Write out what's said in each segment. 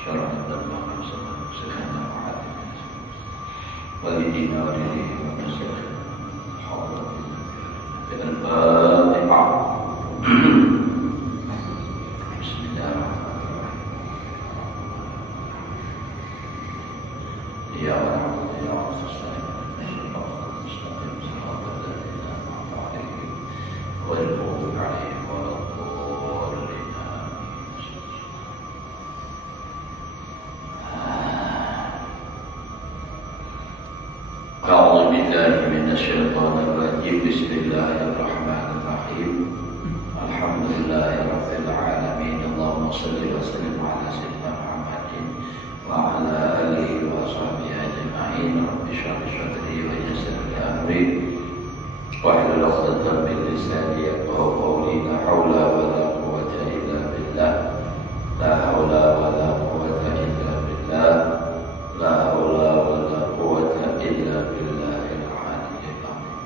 syarah dan bahkan sekian walidina walidina wa masyarakat dengan Al-Fatihah. Bismillahirrahmanirrahim. Ya Allah ya Allah أعوذ بالله من الشيطان الرجيم. بسم الله الرحمن الرحيم. الحمد لله رب العالمين. اللهم صل وسلم على سيدنا محمد وعلى آله وصحبه أجمعين. رب اشرح لي صدري ويسر لي أمري واحلل عقدة من لساني يفقهوا قولي. لا حول ولا قوة إلا بالله. لا حول ولا قوة إلا بالله. لا حول ولا قوة إلا بالله العلي العظيم.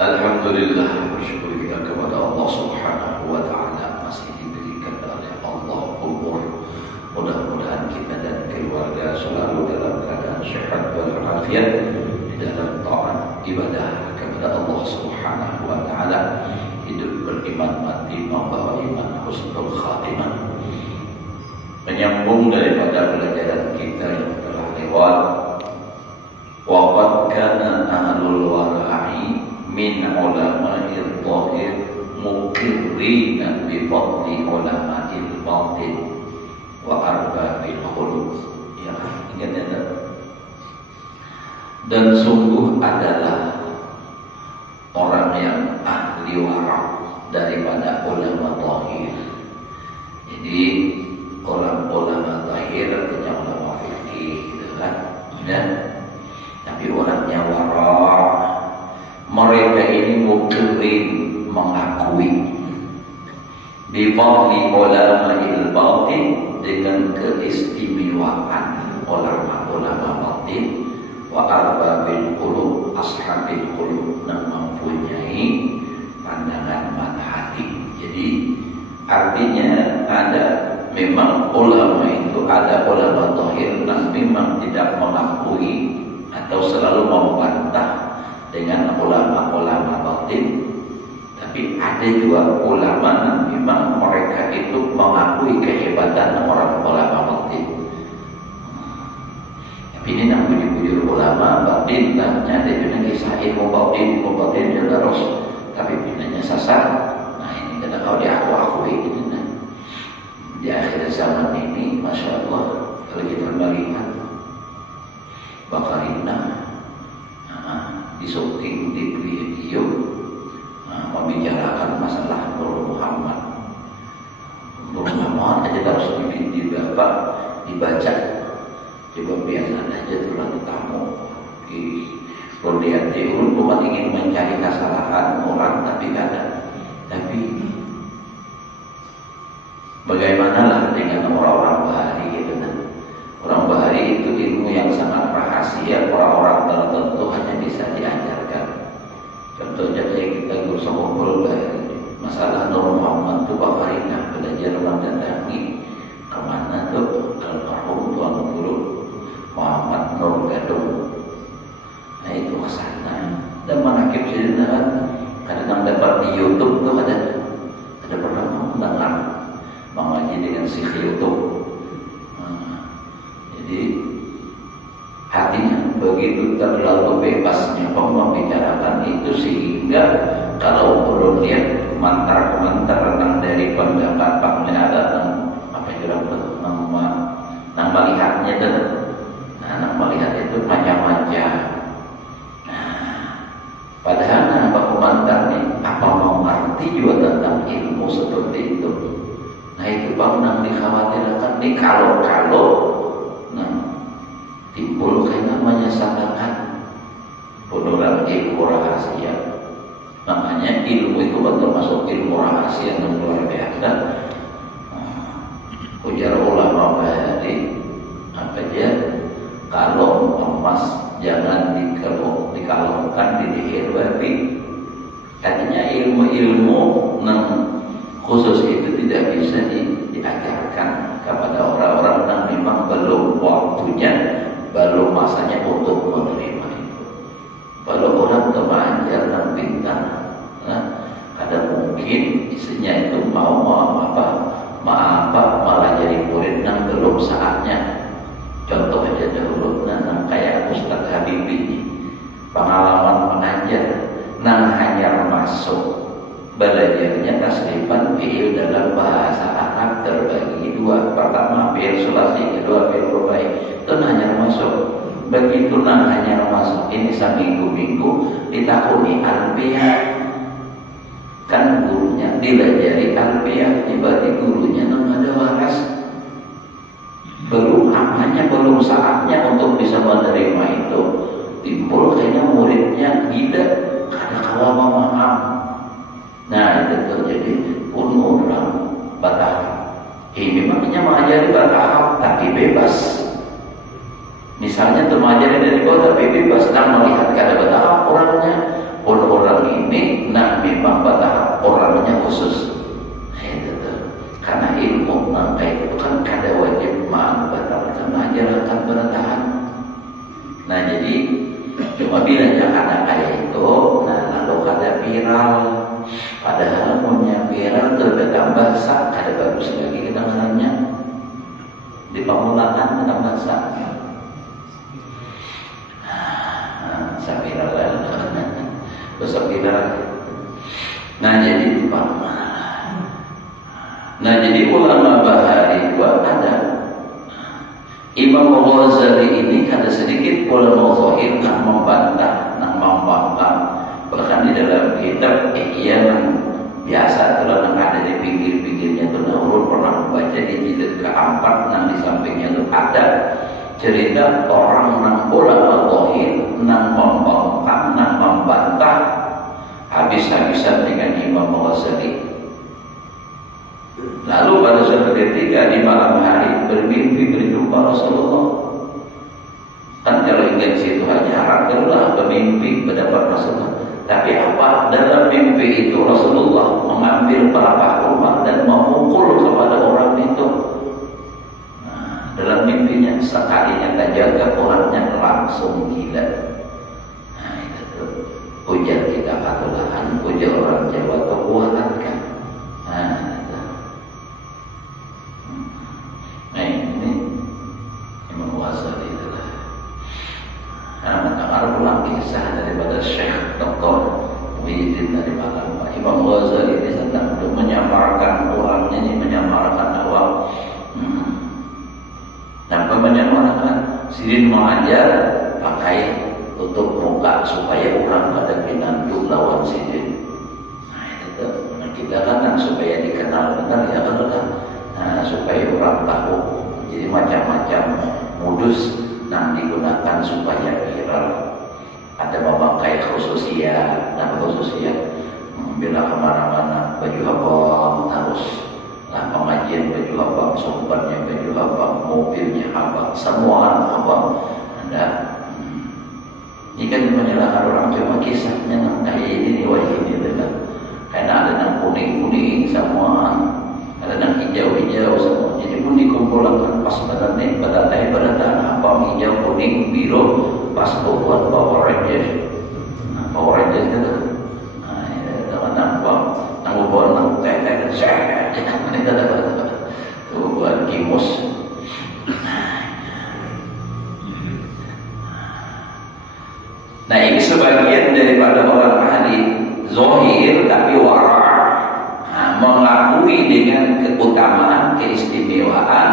Alhamdulillah, bersyukur kita kepada Allah Subhanahu wa Ta'ala, masih diberikan oleh Allah umur. Mudah-mudahan kita dan keluarga selalu dalam keadaan sehat walafiat di dalam taat ibadah kepada Allah Subhanahu wa Ta'ala, hidup beriman, mati membawa iman, husnul khatimah. Menyambung daripada pelajaran kita yang telah lewat, waqad kana ahlul wara'i min ulama'il dhahir muqirrina bi fadli ulama'il batin wa arbabil khulud. Ya, ingat ya. Dan sungguh adalah orang yang ahli wara' daripada ulama dhahir. Jadi ulama zahir artinya ulama fikih, gitu kan? Dan tapi orangnya wara', mereka ini muqirrin, mengakui bi fadli ulama'il batin, dengan keistimewaan ulama-ulama batin, wa arbabil qulub, ashabil qulub, yang mempunyai pandangan mata hati. Jadi artinya ada memang ulama itu, ada ulama zahir yang memang tidak mengakui atau selalu membantah dengan ulama-ulama batin, tapi ada juga ulama yang memang mereka itu mengakui kehebatan orang ulama batin. Tapi ini yang bujur ulama batin, namanya dia bilang kisah ilmu batin dia terus, tapi binanya sasar. Nah ini kata kau dia akui gitu. Di akhir zaman ini, Masya Allah, kalau kita melihat Bakarina di syuting, di video membicarakan masalah Nur Muhammad aja terus dibaca. Coba biarkan aja tulang tamu berlihat di bukan ingin mencari kesalahan orang, tapi tidak ada. Tapi bagaimanalah dengan orang-orang bahari gitu kan? Orang bahari itu ilmu yang sangat rahasia, orang-orang tertentu hanya bisa diajarkan. Contohnya kayak kita guru kumpul masalah Nur Muhammad itu Bakarina belajar mendatangi kemana tuh almarhum tuan guru Muhammad Nur Gadung. Nah itu kesana dan manakib sejenak kadang dapat di YouTube tuh ada pernah mendengar mengaji dengan Syekh YouTube. Jadi hatinya begitu terlalu bebasnya membicarakan itu, sehingga kalau belum lihat komentar-komentar tentang dari pendapat Pak ada apa nama melihatnya dan melihat itu macam-macam. Padahal nama komentarnya apa mau ngerti juga tentang ilmu seperti itu. Nah itu bang dikhawatirkan nih kalau timbul kayak namanya sadakan penurunan ilmu rahasia. Makanya ilmu itu termasuk ilmu rahasia yang luar biasa. Ujar ulama bahari apa aja, kalau emas jangan dikalungkan di leher babi. Artinya ilmu-ilmu khusus itu tidak bisa diajarkan dahulu nang kayak Ustaz Habib ini pengalaman mengajar nang hanya masuk belajarnya tasrifan fi'il dalam bahasa Arab terbagi dua. Pertama fi'il sulasi, kedua fi'il rubai. Itu hanya masuk. Begitu nang hanya masuk ini seminggu-minggu ditakuni alfiah. Kan gurunya dilajari alfiah, tiba-tiba gurunya nang ada waras. Belum saatnya untuk bisa menerima itu. Timbul kayaknya muridnya gila, ada kalah memaham. Nah itu terjadi pun orang Batak. Memangnya mengajari Batak tapi bebas. Misalnya mengajari dari kota tapi bebas, dan melihat kada Batak orangnya. Pun orang ini, nah memang Batak orangnya khusus. Nah itu tuh. Karena ilmu nangkai itu kan kada wajib Batak kan mengajarkan bertahan. Nah jadi cuma bilanya kada kayak itu, nah lalu kada viral. Padahal punya viral terdatang sak kada bagus lagi kedengarannya di pemulakan datang sak. Sak viral besok viral. Nah jadi itu Pak. Nah jadi ulama Bahari gua ada Imam Ghazali ini kada sedikit ulama zahir nak membantah, nak membangkang. Bahkan di dalam kitab yang biasa kalau yang ada di pinggir-pinggirnya itu Naurul pernah membaca di jilid keempat yang di sampingnya itu ada cerita orang nang ulama zahir nang membangkang, nang membantah habis-habisan dengan Imam Ghazali. Lalu pada suatu ketika di malam hari bermimpi berjumpa Rasulullah. Kan kalau ingat situ hanya harapkanlah bermimpi mendapat Rasulullah. Tapi apa dalam mimpi itu Rasulullah mengambil telapak rumah dan memukul kepada orang itu. Nah, dalam mimpinya sekalinya tak jaga orangnya langsung gila. Nah itu tuh ujar kita katulahan, ujar orang Jawa kekuatan kan. Nah ini Imam Ghazali itulah. Mendengar ulang kisah daripada Syekh Dr. Muhyiddin dari Malang. Imam Ghazali ini sedang untuk menyamarkan orangnya, ini menyamarkan awal. Tanpa menyamarkan, Sirin mengajar pakai tutup muka supaya orang pada pinandu lawan Sirin. Nah itu kita kan supaya dikenal benar ya kan. Nah, supaya orang tahu. Jadi macam-macam modus yang digunakan supaya viral. Ada memakai khususiyah, dan khususiyah bila kemana-mana baju abang harus lah pengajian baju abang, sumbernya baju abang, mobilnya abang, semua abang. Ada ini kan menyalahkan orang cuma kisahnya yang kayak ini wajib ini lah. Karena ada yang kuning-kuning semua, ada yang hijau-hijau semua. Jadi pun dikumpulkan pas pada apa hijau, kuning, biru, pas buat Power Rangers. Nah, Power Rangers itu, nah itu nampak, nanggupan, teh, saya, ini ada buat kimus. Nah ini sebagian daripada orang ahli zahir tapi wara. Mengakui dengan keutamaan, keistimewaan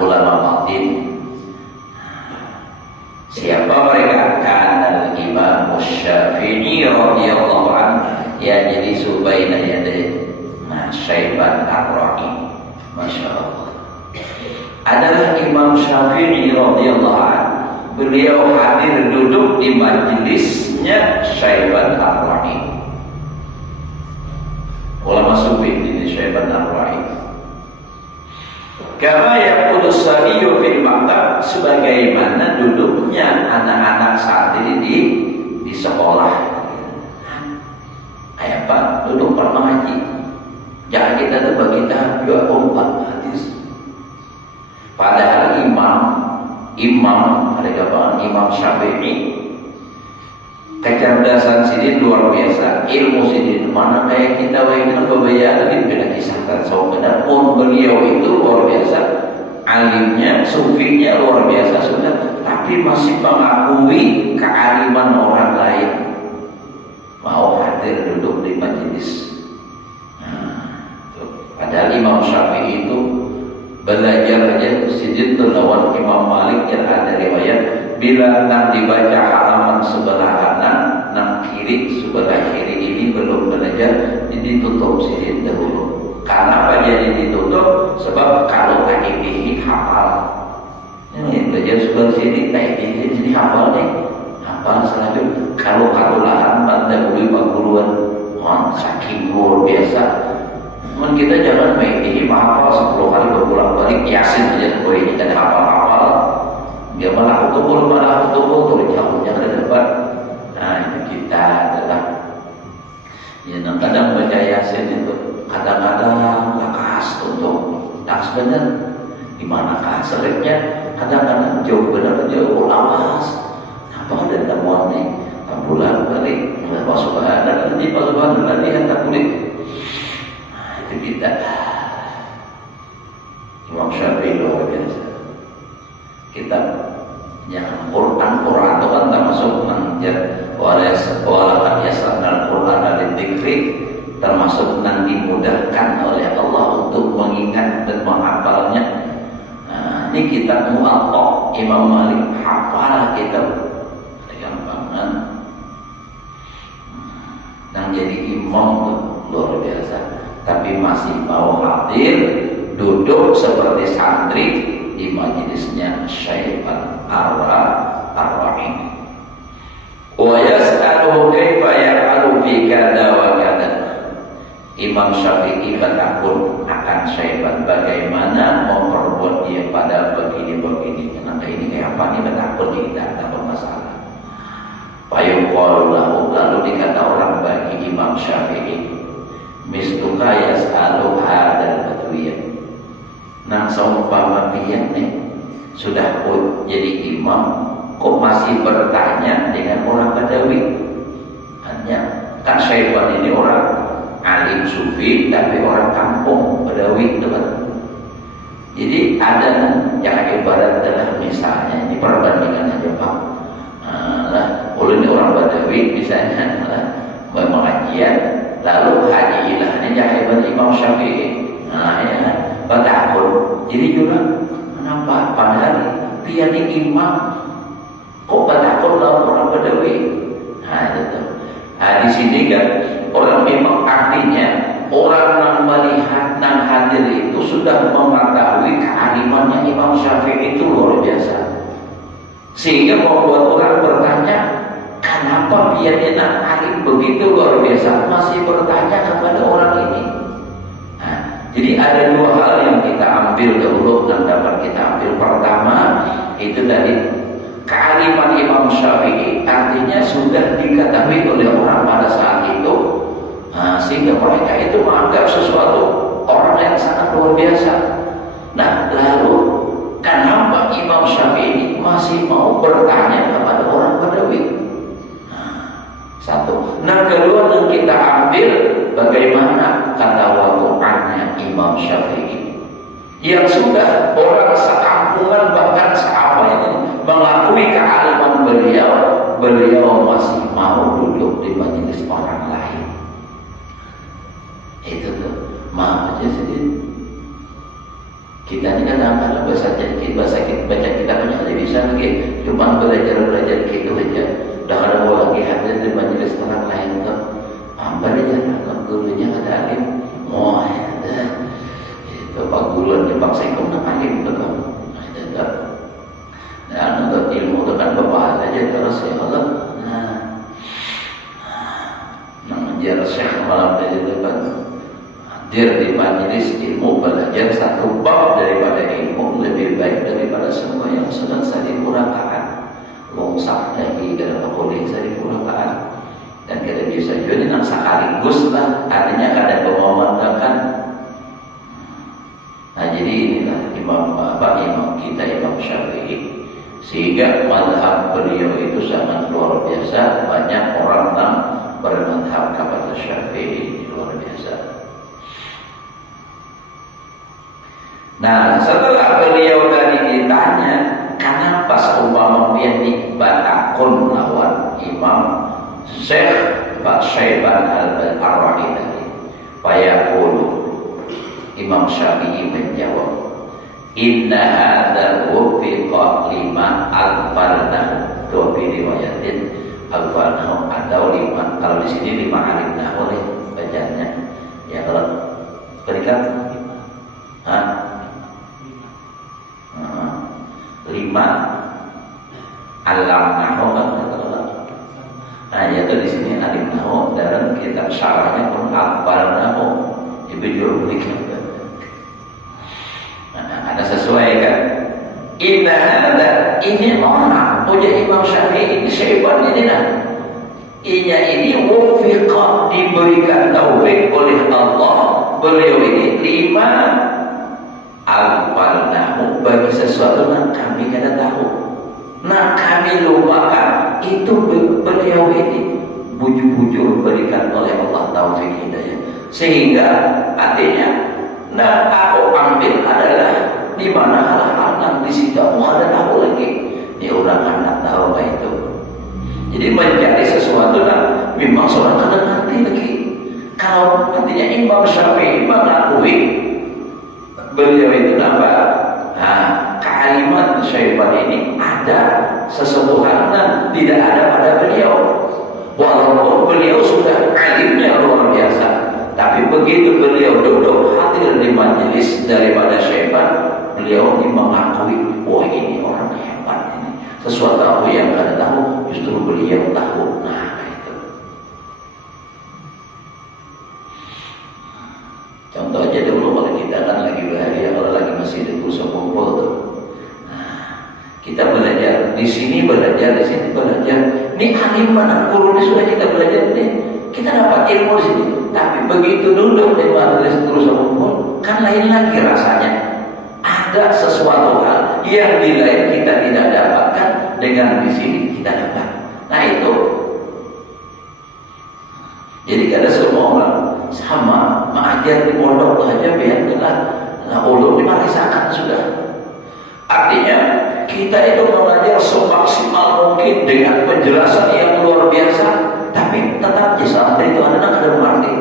ulama batin. Siapa mereka? Kana Imam Syafi'i radhiyallahu anhu ya jadi subaina yadai Syaiban ar-Ra'i. Masya Allah. Adalah Imam Syafi'i radhiyallahu anhu. Beliau hadir duduk di majelisnya Syaiban ar-Ra'i. Ulama sufi ini Syaiban ar-Ra'i. Kama yaqulu sadiyu fil maktab, sebagaimana duduknya anak-anak santri di sekolah. Kayak apa? Duduk mengaji. Jangan kita tuh bagi tahap 24 hadis. Padahal imam ada kapan Imam Syafi'i kecerdasan sidin luar biasa, ilmu sidin mana kayak kita wajibkan bebayar tapi beda kisahkan so benar pun beliau itu luar biasa alimnya, sufinya luar biasa sudah, tapi masih mengakui kealiman orang lain, mau hadir duduk di majelis. Padahal Imam Syafi'i itu belajar aja sididul lawan Imam Malik yang ada riwayat bila nak dibaca halaman sebelah kanan, nak kiri sebelah kiri ini belum belajar, ditutup sidid dahulu. Karena apa jadi ditutup? Sebab kalau ini hafal, ini belajar sebelah sini, ini sini hafal nih, hafal selanjutnya. Kalau lahan dahulu baguluan, saking luar biasa. Cuman kita jangan main ini hafal 10 kali berulang balik Yasin aja, boleh ini kan hafal-hafal. Dia malah betul turun jauhnya ke depan. Nah itu kita adalah ya, kadang baca Yasin itu kadang-kadang lakas untuk tak sebenar dimanakah selipnya, kadang-kadang jauh benar jauh lawas apa ada temuan nih bulan balik apa subhanallah nanti pas subhanallah dia tak kulit. Nah itu kita Imam Syafi'i luar biasa. Kita yang Quran itu kan termasuk menjad walakat yasanal Quran dari dzikri, termasuk nanti dimudahkan oleh Allah untuk mengingat dan menghafalnya. Nah, ini kitab Muwatta Imam Malik, hafal kitab gampangan. Yang jadi imam luar biasa, tapi masih mau hadir duduk seperti santri di majelisnya Syekh Ar-Ra'i. Wa yas'aluhu kaifa ya'malu fi kadza wa kadza. Imam Syafi'i bertakun akan Syaiban bagaimana memperbuat dia pada begini-begini. Kenapa ini kayak apa nih bertakun kita tak bermasalah. Fayuqalu lahu, lalu dikata orang bagi Imam Syafi'i, misluka yas'alu hadzal badwiyah. Nang saumpama pian nih sudah jadi imam kok masih bertanya dengan orang Badawi. Hanya kan Syaiban ini orang alim sufi tapi orang kampung Badawi teman. Jadi ada yang ibarat adalah misalnya ini perbandingan aja Pak. Ini orang Badawi misalnya pengajian lalu haji ilahnya Syaiban Imam Syafi'i. Nah ya kan bertakun. Jadi juga kenapa padahal dia ini imam kok bertakun lawan orang Badawi. Nah itu. Nah di sini kan orang memang artinya orang yang melihat dan hadir itu sudah mengetahui kealimannya Imam Syafi'i itu luar biasa, sehingga membuat orang bertanya kenapa dia enak alim begitu luar biasa masih bertanya kepada orang ini. Nah, jadi ada dua hal yang kita ambil dahulu dan dapat kita ambil. Pertama itu dari kealiman Imam Syafi'i, artinya sudah diketahui oleh orang pada saat itu, sehingga mereka itu menganggap sesuatu orang yang sangat luar biasa. Nah lalu kenapa Imam Syafi'i masih mau bertanya kepada orang Badawi? Satu. Nah kedua yang kita ambil bagaimana kata wadu'annya Imam Syafi'i yang sudah orang sekampungan bahkan sahabat ini mengakui kealiman beliau, beliau masih mau duduk di majelis orang lain. Itu tuh maaf aja sedikit. Kita ini kadang-kadang bahasa kita baca kitabnya aja bisa lagi, cuma belajar gitu aja. Dah ada mau lagi hadir di majelis orang lain tuh, ambil aja anggap gurunya ada alim, mau ada itu pak guru dipaksa ikut nak alim betul, ada. Dan untuk ilmu dengan bapak aja terus ya Allah. Nah mengajar Syekh malam dari depan hadir di majelis ilmu, belajar satu bab daripada ilmu lebih baik daripada semua yang sedang saya kurangkan. Longsah lagi dalam boleh saya kurangkan dan kita bisa jadi nak sekaligus lah artinya kadang memandangkan. Nah jadi inilah imam kita Imam Syafi'i, sehingga mazhab beliau itu sangat luar biasa. Banyak orang yang bermadhab kepada Syafi'i luar biasa. Nah, setelah beliau tadi ditanya, kenapa seumpama yang dibatakun lawan Imam Syekh Pak Syaiban Al-Arrahi tadi, fayaqulu, Imam Syafi'i menjawab, inna hadza wufiqa lima alfarnahu, wa fi riwayatin alfarnahu, atau lima, kalau di sini lima alimnahu oleh bacanya. Ya, kalau berikan lima alamnahu kan, nah yaitu di sini alimnahu, dalam kitab syarahnya pun alfarnahu, ibu juga berikan. Ada sesuai kan? Inna hadza, ini orang punya Imam Syafi'i ini Syaiban ini nah. Inya ini wufiqa, diberikan taufik oleh Allah. Beliau ini lima alfalnahu, bagi sesuatu yang kami kada tahu, nah kami lupakan, itu beliau ini bujur-bujur berikan oleh Allah taufik hidayah, sehingga artinya nah aku ambil adalah di mana hal-hal yang di situ aku ada tahu lagi, ya orang anak tahu itu. Jadi mencari sesuatu yang memang seorang kadang ngerti lagi. Kalau artinya Imam Syafi'i mengakui beliau itu apa? Kalimat Syaiban ini ada sesuatu hal yang tidak ada pada beliau. Walaupun beliau sudah alimnya luar biasa, tapi begitu beliau duduk hadir di majelis daripada Syaiban, beliau ini mengakui, wah ini orang hebat ini. Sesuatu apa yang kada tahu, justru beliau tahu. Nah itu. Contoh aja dulu kalau kita kan lagi bahagia, kalau lagi masih di kursus kumpul tuh. Nah, kita belajar di sini belajar, di sini belajar. Ini alim mana kurun sudah kita belajar nih. Kita dapat ilmu di sini. Tapi begitu duduk di majelis terus kumpul, kan lain lagi rasanya. Ada sesuatu hal yang di lain kita tidak dapatkan, dengan di sini kita dapat. Nah itu. Jadi kada semua orang sama mengajar di pondok saja biar telah. Nah ulum dimarisakan sudah. Artinya kita itu mengajar semaksimal mungkin dengan penjelasan yang luar biasa, tapi tetap saat itu anak ada mengerti.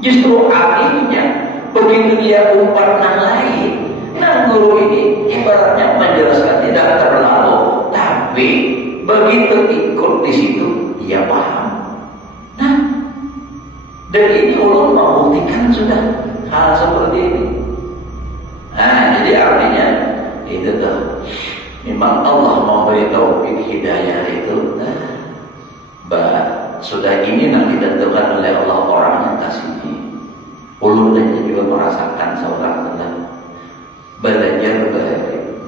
Justru artinya begitu dia umpan yang lain, nah guru ini ibaratnya menjelaskan tidak terlalu, tapi begitu ikut di situ dia paham. Nah, dan ini ulun membuktikan sudah hal seperti ini. Nah, jadi artinya itu tuh memang Allah memberi taufik hidayah itu. Sudah ini yang ditentukan oleh Allah orang yang kasihnya. Ulun juga merasakan seorang teman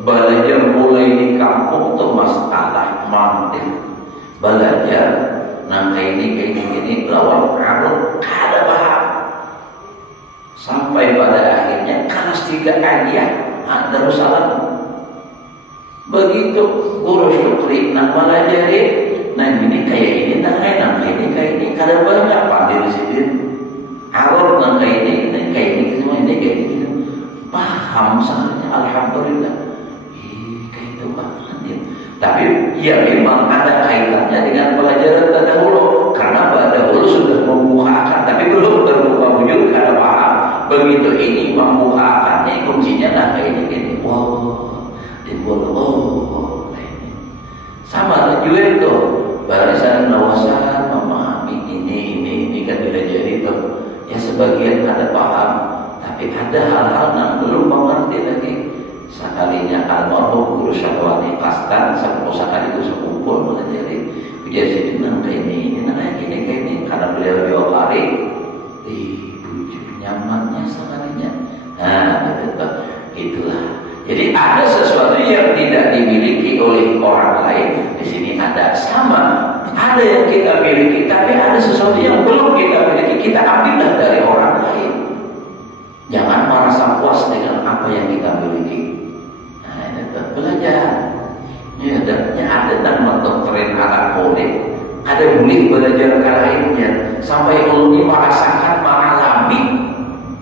belajar mulai di kampung tuh masalah mantik, belajar nang kayak ini lawan arus kada paham, sampai pada akhirnya kelas 3 aja Darussalam. Begitu guru Syukri nang melajari, nah ini kayak ini, nang ini kayak ini, kada banyak pandai di sini. Arab nang kayak ini semua ini kayak ini, paham sangatnya alhamdulillah. Kayak itu banget ya. Tapi ya memang ada kaitannya dengan pelajaran terdahulu, karena dahulu sudah membukakan, tapi belum terbuka wujud karena paham. Begitu ini membukakannya, kuncinya nah kayak ini, wow, ini sama juga itu barisan nawasan memahami ini kan belajar itu. Ya sebagian ada paham, tapi ada hal-hal yang belum mengerti lagi. Sekalinya almarhum guru Syahwani Kastan sekali itu sekumpul mengajari ujar sini nang kayak ini kayak ini karena beliau kali bujuk nyamannya sekalinya. Nah itulah. Jadi ada sesuatu yang tidak dimiliki oleh orang lain, di sini ada sama. Ada yang kita miliki, tapi ada sesuatu yang belum kita miliki, kita ambillah dari orang lain. Jangan merasa puas dengan apa yang kita miliki. Nah, itu belajar. Ya, dan ada dan mendoktrin anak murid. Ada boleh belajar ke lainnya sampai ulun merasakan mengalami.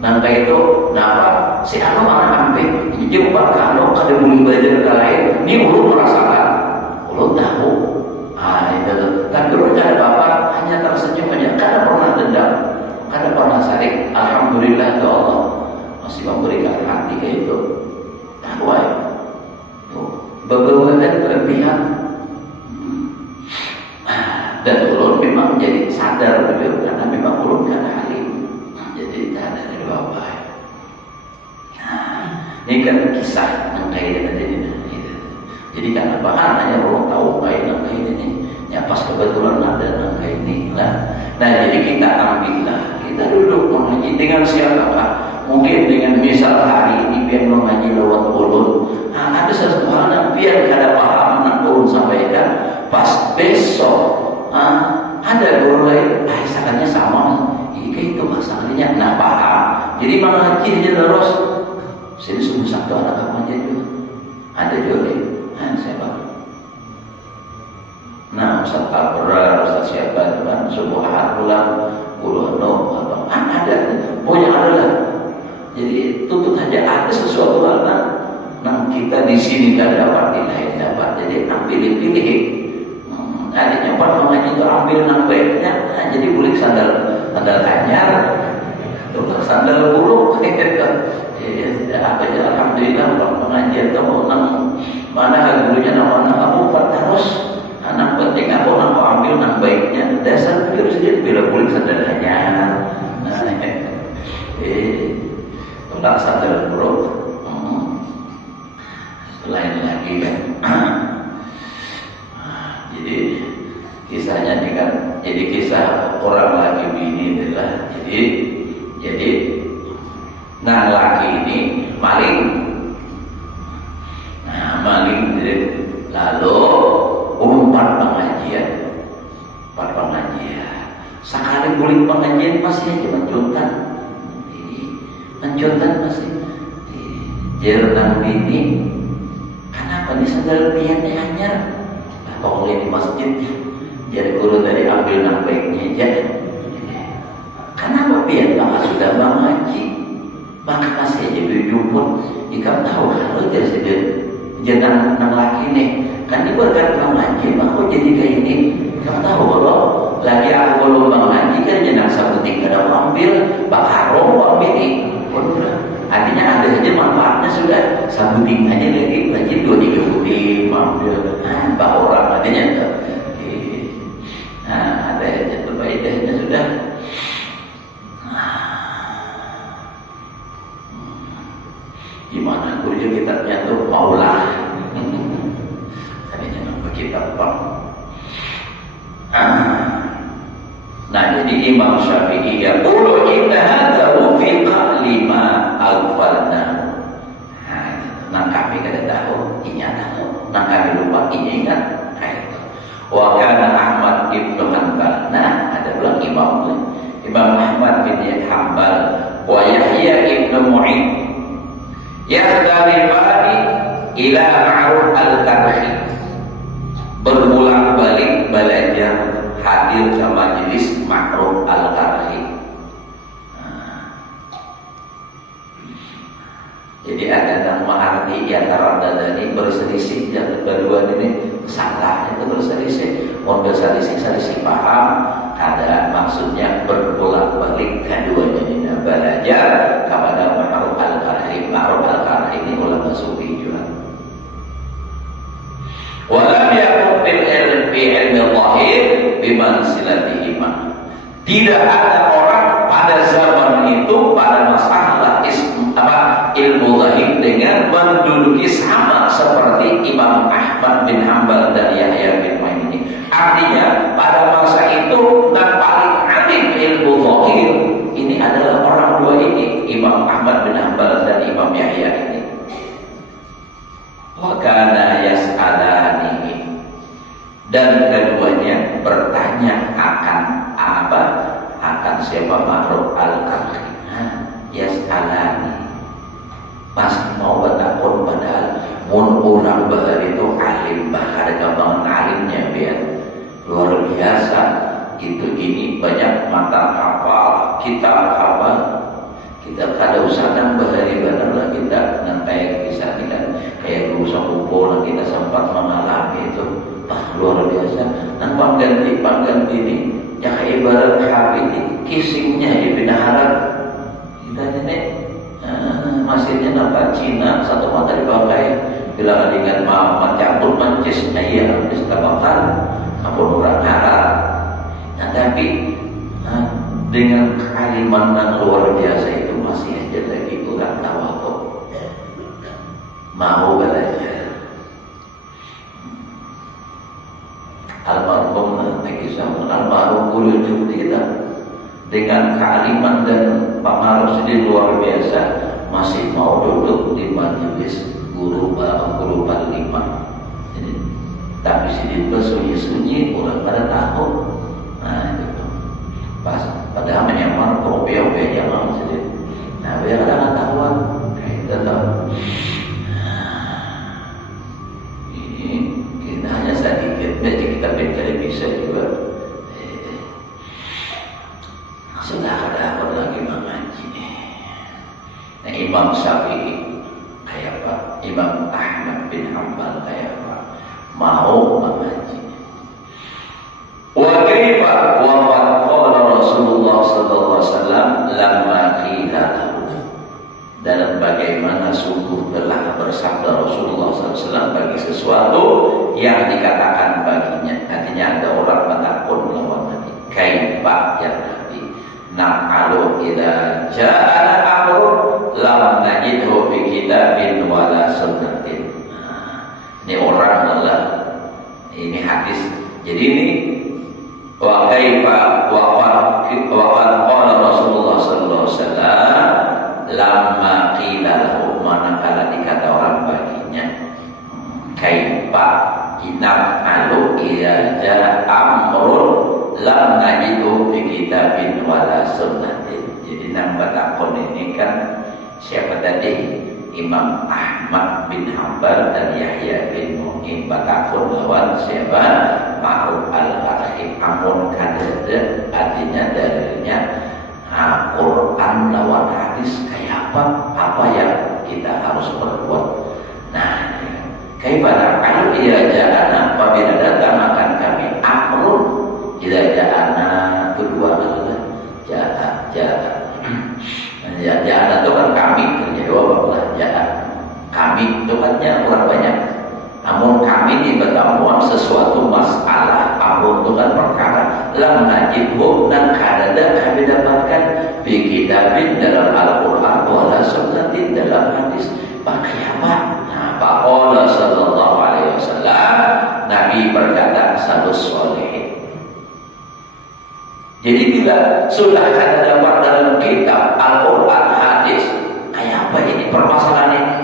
Nah, Nangka itu, napa si anu mana ampe, jempat ke anu kada boleh belajar ke lain. Ini ulun merasakan, ulun tahu. Itu. Tapi ulun kada apa, hanya tersenyum aja. Kada pernah dendam, kada pernah sarik. Alhamdulillah ya Allah masih memberikan hati kayak itu. Tahu ya, beberapa berlebihan. Dan ulun memang jadi sadar betul, karena memang ulun kada halim. Jadi tak ada dari bapak. Nah, ini kan kisah yang kayak ini. Jadi karena bahan hanya orang tahu kayak ini. Ya pas kebetulan ada yang kayak ini lah. Nah jadi kita ambillah, kita duduk mengaji dengan siapa? Mungkin dengan misal hari ini biar mengaji lewat ulun. Ada sesuatu hal yang biar kada paham yang ulun sampaikan. Pas besok ada guru lain, istilahnya sama. Itu masalahnya, nah paham. Jadi mengaji aja terus. Sini sungguh satu anak kamu aja juga. Ada juga, siapa? Nah, Ustaz Abrar, Ustaz siapa itu kan? Subuh ahad pulang, puluh atau ada. Pokoknya ada lah. Jadi tutup saja ada sesuatu hal yang kita di sini kan dapat, di lain dapat. Jadi pilih-pilih. Adanya pas mengaji itu ambil yang baiknya. Jadi boleh sandal anyar, tukar sandal buruk. Apa ya, alhamdulillah pengajian itu mana gurunya namanya Abu terus anak penting aku ambil yang baiknya. Dasar pikir sendiri bila boleh sandal anyar. Tukar sandal buruk. Lain lagi kan. Jadi kisahnya ini kan, jadi kisah orang laki bini adalah jadi nah laki ini maling. Nah maling lalu umpat pengajian. Sekali boleh pengajian masih aja mencontan masih jernan bini. Kenapa nih sandal piannya hanyar? Pokoknya di masjidnya. Jadi guru tadi ambil yang baiknya aja. Kenapa pian? Maka sudah mengaji. Maka masih aja berjumpa. Jika tahu kalau jadi jenang nang laki nih. Kan ini berkat mengaji. Maka jadi kayak ini. Kamu tahu kalau lagi aku belum mengaji kan jenang sabuting kada ambil. Bakarom ambil nih. Artinya ada saja manfaatnya sudah. Sabuting aja lagi ngaji 2-3 butir ambil. Bah orang adanya tuh. Nah, ada yang terbaiknya sudah. Gimana gurunya kitabnya tuh Maulah. Tadinya nama kitab Pak. Nah, jadi Imam Syafi'i ya qulu inna hadza wufiqa lima aghfalna. Nah, kami kada tahu, inya tahu. Nah, kami lupa, inya ingat. Wa kana Ahmad ibnu Hanbal. Nah, ada pula Imam Ahmad bin Hanbal wa Yahya ibnu Mu'in yahdalibani ila Ma'ruf al-Karhi, berbolak-balik belajar hadir ke majelis Ma'ruf al-Karhi. Jadi ada yang mengerti antara ini berselisih, yang kedua ini salah, itu berselisih. Mau berselisih paham, ada maksudnya berbolak-balik keduanya ini belajar kepada Ma'ruf al-Karhi. Ma'ruf al-Karhi ini ulama sufi juga. Walam yakun fi ilmi dhahir bimansilatihima. Tidak ada orang pada zaman itu pada masalah ilmu zahir dengan menduduki sama seperti Imam Ahmad bin Hanbal dan Yahya bin Ma'in ini. Artinya pada masa itu yang paling alim ilmu zahir ini adalah orang dua ini, Imam Ahmad bin Hanbal dan Imam Yahya ini. Wa kana yas'alani, dan keduanya bertanya akan apa? Akan siapa Ma'ruf al-Karhi. Yas'alani, pas mau bertakun padahal mun orang bahar itu alim, bahar gampangan alimnya biar luar biasa. Itu ini banyak mata hafal, kitab hafal. Kita kada usah nambah hari badan lah kita kayak bisa ini kan kayak dulu sakupo kita sempat mengalami itu luar biasa. Nang pangganti ini yang ibarat HP ini casingnya ya binaharan kita ini mesinnya nampak Cina satu mata dipakai bila dengan mencampur mancis ayah bisa terbakar ampun orang harap. Nah tapi dengan kalimat yang luar biasa itu masih aja lagi kurang tahu mau belajar. Almarhum guru kita dengan kealiman dan pengaruh sedih luar biasa masih mau duduk di majelis guru panglima. Jadi tapi sedih bersunyi-sunyi orang pada tahu. Nah itu pas padahal menyamar kopi-kopi aja mau sedih. Nah biar ada tahuan itu tahu. Ini kita hanya sedikit, jadi kita mencari bisa juga. Sudah ada orang lagi mengaji nih. Nah, Imam Syafi'i kayak apa? Imam Ahmad bin Hanbal kayak apa? Mau mengaji. Wa kaifa wa qad qala Rasulullah sallallahu alaihi wasallam lamma qila lahu. Dan bagaimana sungguh telah bersabda Rasulullah SAW bagi sesuatu yang dikatakan baginya. Artinya ada orang menakut melawan Nabi. Kaifa ya Nabi na'alu idza ja'ana amrun lam najidhu fi kitabin wala sunnatin. Ini orang lelah. Ini hadis. Jadi ini wa kaifa wa qad qala Rasulullah sallallahu alaihi wasallam lamma qila lahu, manakala dikata orang baginya kaifa ina'alu idza ja'a amrun lam najidu fi kitabin wala sunnatin. Jadi nambah takon ini kan siapa tadi? Imam Ahmad bin Hanbal dan Yahya bin Mu'in batakon lawan siapa? Ma'ruf al-Harhi. Amun kadada artinya dalilnya Quran lawan hadis kayak apa? Apa yang kita harus perbuat? Nah, kaifa na'alu idza ja'ana, apabila datang akan kami amrun idza ja'ana, kedua adalah ja'ana itu kan kami, jadi Allah ja'a kami itu katnya orang banyak. Namun kami di pertemuan sesuatu masalah, amun itu kan perkara lam najibhu dan kadada kami dapatkan fi kitabin dalam Al-Quran wala sunnatin dalam hadis. Pakai apa? Nah, faqala sallallahu alaihi wasallam, Nabi berkata salus soleh. Jadi bila sudah ada dapat dalam kitab Al-Quran hadis, kayak apa ini permasalahan ini?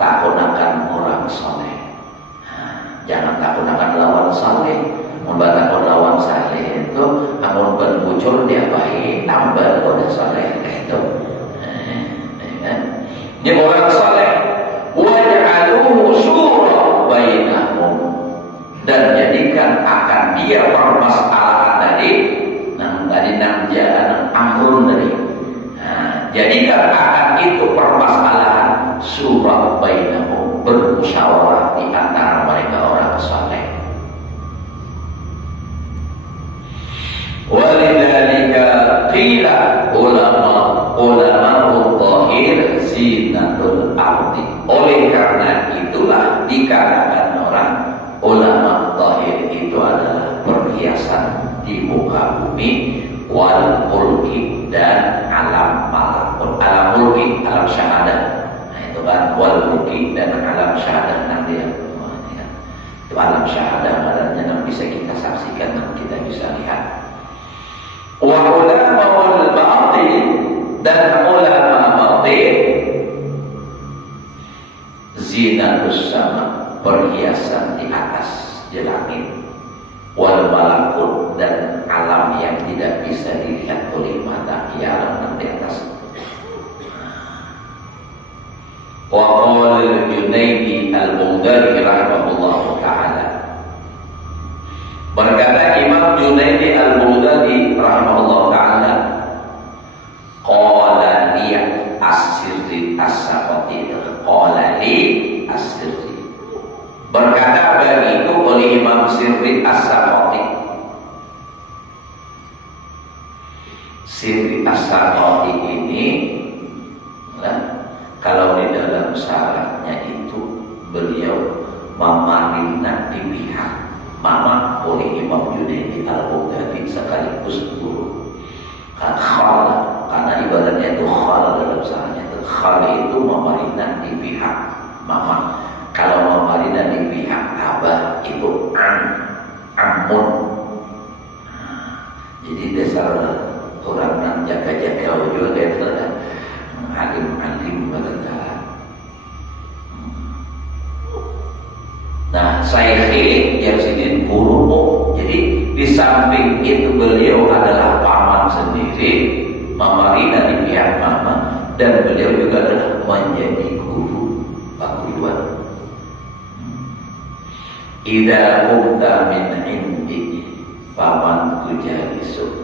Takut akan orang soleh. Jangan takut akan lawan saleh. Membatakkan lawan saleh itu amun berbucur dia baik, tambah udah saleh itu. Ini orang saleh. Waj'aluhu syura bainahum, dan jadikan akan dia permasalahan tadi nang jalan amrun tadi. Jadikan akan itu permasalahan syura bainahum, bermusyawarah di antara mereka orang saleh. Walidzalika qila ulama'ul dhahir zinatul ardi. Oleh karena itulah dikatakan orang ulama dhahir itu adalah perhiasan di muka bumi, wal mulki dan alam malakut, alam mulki, alam syahadah. Nah itu kan wal mulki dan alam syahadah nanti ya. Itu alam syahadah badannya yang bisa kita saksikan dan kita bisa lihat. Wa ulama'ul batin, dan ulama batin zinatus sama, perhiasan di atas di langit, wal malakut dan alam yang tidak bisa dilihat oleh mata, ya alam di atas. Wa qala al-Junaidi al-Baghdadi rahimahullahu ta'ala, berkata Imam Junaidi al-Baghdadi rahimahullahu ta'ala, qala liya As-Sakha'i ini, nah, kalau di dalam syaratnya itu beliau memarina di pihak mama oleh Imam Junaidi Al-Baghdadi sekaligus guru. Khal, karena ibaratnya itu khal dalam syaratnya itu khal itu memarina di pihak mama. Kalau memarina di pihak abah itu amun. Jadi dasar orang yang jaga-jaga juga itu alim-alim berkata. Nah, Syekh Yazidin guru. Jadi di samping itu beliau adalah paman sendiri, memarina di pihak mama, dan beliau juga adalah menjadi guru paguyuban. Idza kunta min indi paman kujalisu.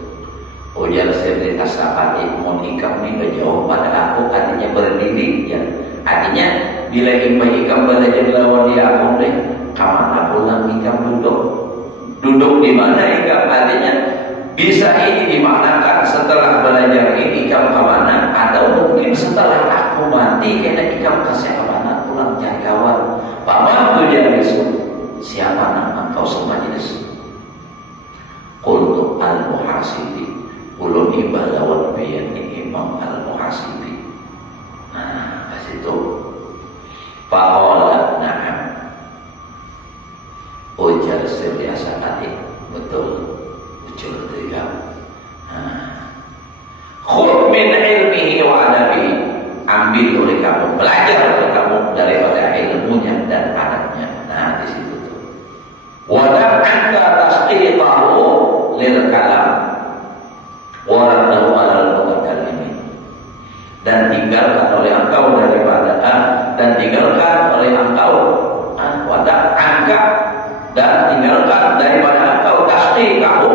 Ujar Syekh As-Sakha'i, mau ikam ni berjauh pada aku, artinya berdiri ya. Artinya bila ikam belajar lawan dia aku deh, kamana pulang ikam duduk. Duduk di mana ikam? Artinya bisa ini dimaknakan setelah belajar ini ikam kamana, atau mungkin setelah aku mati kena ikam kasih kamana pulang jagawan. Paman kujalisu, siapa nama kau semajlis? Qultu al-muhasibi. Ulun ibalawan biyani Imam Al-Muhasibi. Nah, pas itu faqala na'am. Ujar Syekh As-Sakha'i, betul. Ujar tiga. Khudh min ilmihi wa adabihi. Ambil oleh kamu, belajar oleh kamu daripada ilmunya dan adabnya. Nah, di situ tuh. Wa da'anka tasqiqahu lil kalam. Orang tahu alal mutakallimin, dan tinggalkan oleh engkau daripada dan tinggalkan oleh engkau wadah angka, dan tinggalkan daripada engkau tasqiq kamu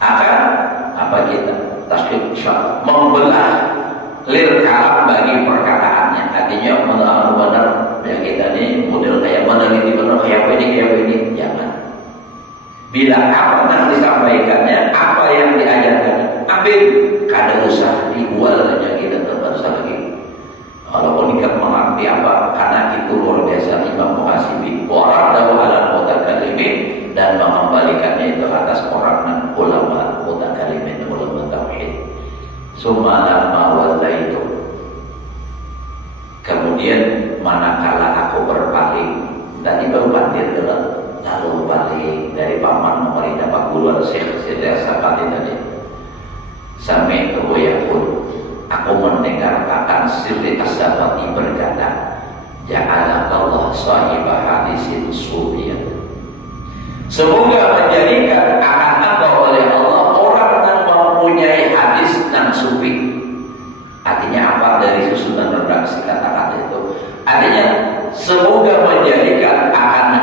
akan apa kita tasqiq membelah lil kalam bagi perkataannya. Artinya benar ya kita ini model kayak meneliti benar kayak ini jangan. Bila apa yang disampaikannya, apa yang diajarkan, ambil. Kada usah dijual saja kita terus lagi. Walaupun kita mengerti apa, karena itu luar biasa Imam Muhasibi. Orang tahu alam mutakallimin dan mengembalikannya itu atas orang dan ulama mutakallimin, ulama tauhid. Summa lamma wallaitu. Kemudian manakala aku berpaling, tadi baru pandir dalam lalu balik dari paman memerintah Pak Guru Syekh As-Sakha'i tadi sampai ke Boyakun. Aku mendengarkan Syekh As-Sakha'i berkata, ja'alakallah sahibah hadisin sufiyan. Semoga menjadikan akan engkau oleh Allah orang yang mempunyai hadis dan sufi. Artinya apa dari susunan redaksi kata-kata itu? Artinya semoga menjadikan akan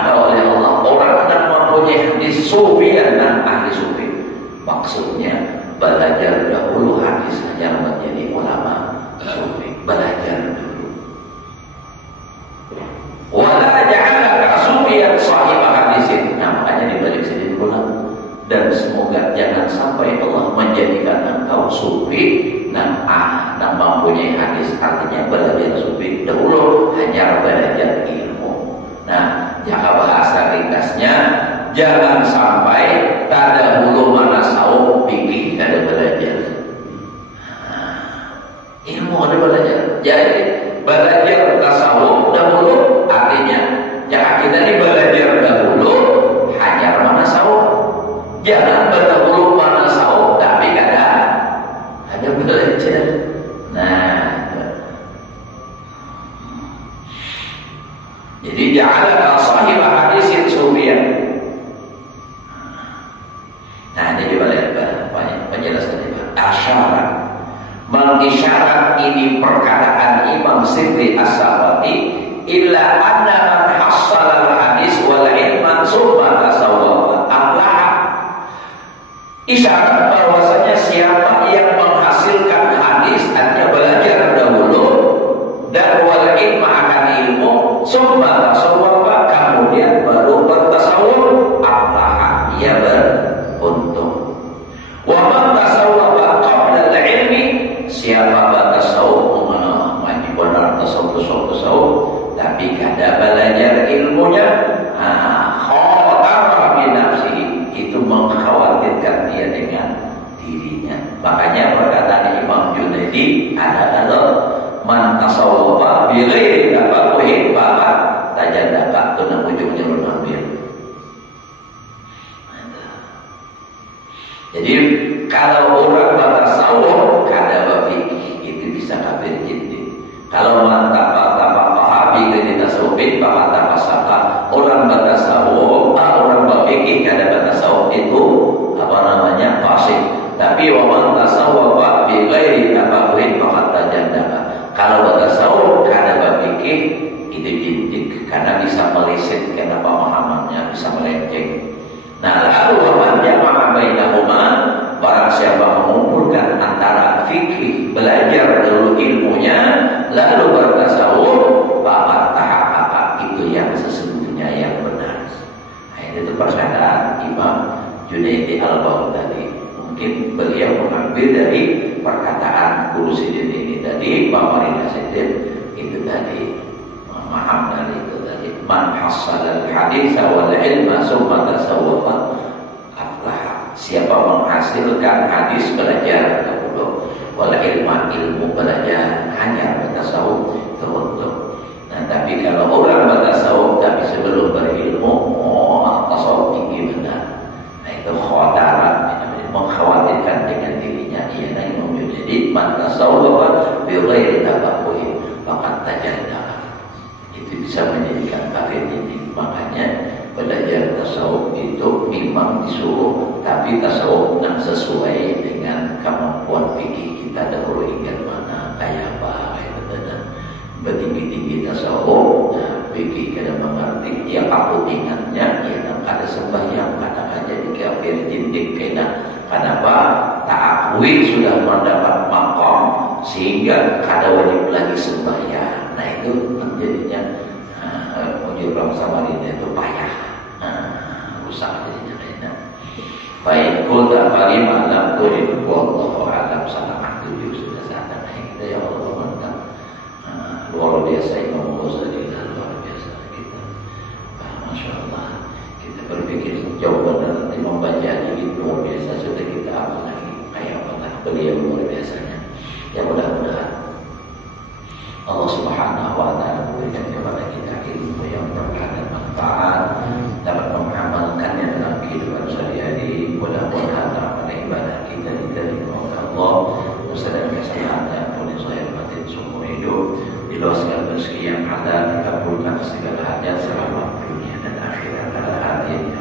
engkau oleh Allah orang yang mempunyai hadis sufiyan dan ahli sufi. Maksudnya belajar dahulu hadis agar menjadi ulama sufi. Belajar dulu. Wala ja'alaka sufiyan sahibah hadisin. Nah, makanya dibalik sini pulang. Dan semoga jangan sampai Allah menjadikan engkau sufi dan mempunyai hadis. Artinya belajar sufi dahulu hanya belajar ilmu. Nah, jika bahasa ringkasnya, jangan sampai tada hulu manasau fikih kada belajar. Ilmu ada belajar. Jadi belajar tasawuf dahulu, artinya jika kita ini belajar dahulu hanya manasau. Jangan berdahulu manasau tapi kada ada belajar. Nah, jadi ja'ala sahibah hadisin sufiyan. Nah, ini juga lihat penjelasan ini. Asyarat mengisyarat ini perkataan Imam Syekh As-Sakha'i illa anna man hassala al-hadis wal ilman summa tasawwafa aflah. Isyarat bahwasanya siapa yang menghasilkan hadis artinya belajar dahulu dan wal ilma akan ilmu summa tasawwafa kemudian baru bertasawuf aflah ia beruntung. ada kalau man tasawwafa bi ghairi tafaquhin faqad tajallaka itu nang ujungnya mengambil. Jadi kalau orang bertasawuf kada berfikih itu bisa kafir jindi. Kalau man tafaqaha bi ghairi tasawufin faqad tafassaqa. Orang bertasawuf, orang berfikih kada bertasawuf itu apa namanya fasik. Tapi wa man tasawwafa bi ghairi tafaquhin faqad tajallaka. Kalau bertasawuf kada berfikih itu jindik karena bisa meleset karena pemahamannya bisa melenceng. Nah, lalu waman jama'a bainahuma, barang siapa mengumpulkan antara fikih, belajar dulu ilmunya, lalu bertasawuf, faqad tahaqqaqa, itu yang sesungguhnya yang benar. Nah, itu perkataan Imam Junaidi Al-Baghdadi. Mungkin beliau mengambil dari perkataan Guru Sidin ini tadi, Bapak Rina Sidin itu tadi, memaham dari itu tadi. Man hasalal hadis wal ilma summa tasawwafa aflah. Siapa menghasilkan hadis belajar dahulu, wal ilma ilmu belajar hanya bertasawuf teruntung. Nah, tapi kalau orang bertasawuf tapi sebelum berilmu, tasawuf tinggi benar. Nah, itu khawataran, mengkhawatirkan dengan dirinya. Ia naik menjadi man tasawwafa bi ghairi tafaquhin faqad tajallaka. Itu bisa menjadikan kafir ini. Makanya belajar tasawuf itu memang disuruh, tapi tasawuf yang sesuai dengan kemampuan fikih kita dahulu ingat mana kayak apa dan bertinggi-tinggi tasawuf. Nah, fikih kada mengerti yang aku ingatnya ya ada sembahyang kadang aja di kafir jindik kenapa tak akui sudah mendapat makom sehingga kada wajib lagi sembahyang. Nah, itu menjadinya ujur bangsa Samarinda itu payah, rusak jadinya kayaknya. Baik, qul ta'falim alam turid wallahu alam. Salah tujuh sudah sadar. Kita ya Allah mantap, luar biasa Imam Ghazali, luar biasa kita. Masya Allah, kita berpikir jauh benar nanti membaca ini luar biasa sudah kita apa lagi kayak apa beliau luar biasanya. Ya mudah-mudahan Allah Subhanahu wa ta'ala memberikan kepada kita ilmu yang berkah dan manfaat, dapat mengamalkannya dalam kehidupan sehari-hari. Mudah-mudahan pada ibadah kita diterima oleh Allah, dan kesehatan pun saya batin seumur hidup, diluaskan rezeki yang halal, dikabulkan segala hajat selama dunia dan akhirat. Amin.